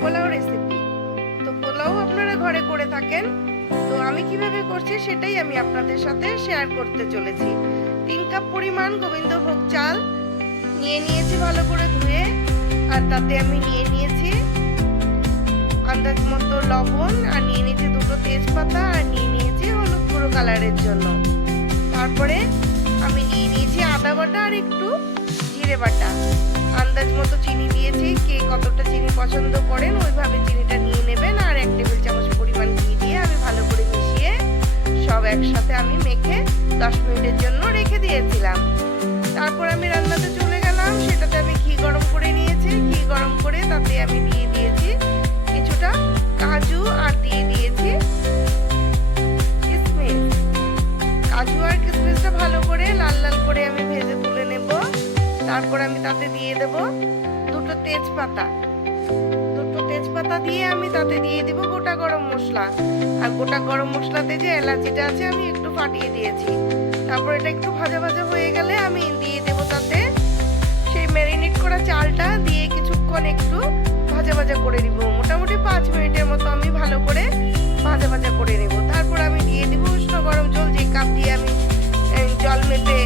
Pulao recipe. তো পোলাও আপনারা ঘরে করে থাকেন, তো আমি কিভাবে করছি সেটাই আমি আপনাদের সাথে শেয়ার করতে চলেছি। 3 কাপ পরিমাণ গোবিন্দভোগ চাল নিয়ে নিয়েছি ভালো করে ধুয়ে, আর তাতে আমি নিয়ে নিয়েছি আন্দাজ মতো লবণ, আর নিয়ে নিয়েছি 2টো তেজপাতা, আর নিয়ে নিয়েছি হলুদ গুঁড়ো কালারের জন্য। তারপরে আমি নিয়ে নিয়েছি আদা বাটা আর একটু জিরে বাটা। আন্দাজ মতো চিনি দিয়েছি, কে কতটা চিনি পছন্দ করেন ওইভাবে চিনিটা নিয়ে নেবেন। আর 1 টেবিল চামচ পরিমাণ ঘি দিয়ে আমি ভালো করে মিশিয়ে সব একসাথে আমি মেখে 10 মিনিটের জন্য রেখে দিয়েছিলাম। তারপর আমি রান্নাতে চলে গেলাম। সেটাতে আমি ঘি গরম করে নিয়েছি। ঘি গরম করে তাতে আমি দিয়ে দিয়েছি কিছুটা কাজু, আর দিয়ে দিয়েছি কিশমিশ। কাজু আর কিশমিশটা ভালো করে লাল লাল করে আমি ভেজে তুলে নেব। তারপর আমি তাতে দিয়ে দেব 2টো তেজপাতা। 2টো তেজপাতা দিয়ে আমি তাতে দিয়ে দিব গোটা গরম মশলা। আর গোটা গরম মশলাতে যে এলাচিটা আছে আমি একটু ফাটিয়ে দিয়েছি। তারপর এটা একটু ভাজা ভাজা হয়ে গেলে আমি দিয়ে দেব তাতে সেই ম্যারিনেট করা চালটা দিয়ে কিছুক্ষণ একটু ভাজা ভাজা করে নিব। মোটামুটি 5 মিনিটের মতো আমি ভালো করে ভাজা ভাজা করে নেব। তারপর আমি দিয়ে দিব উষ্ণ গরম জল, যে কাপ দিয়ে আমি জল মেপে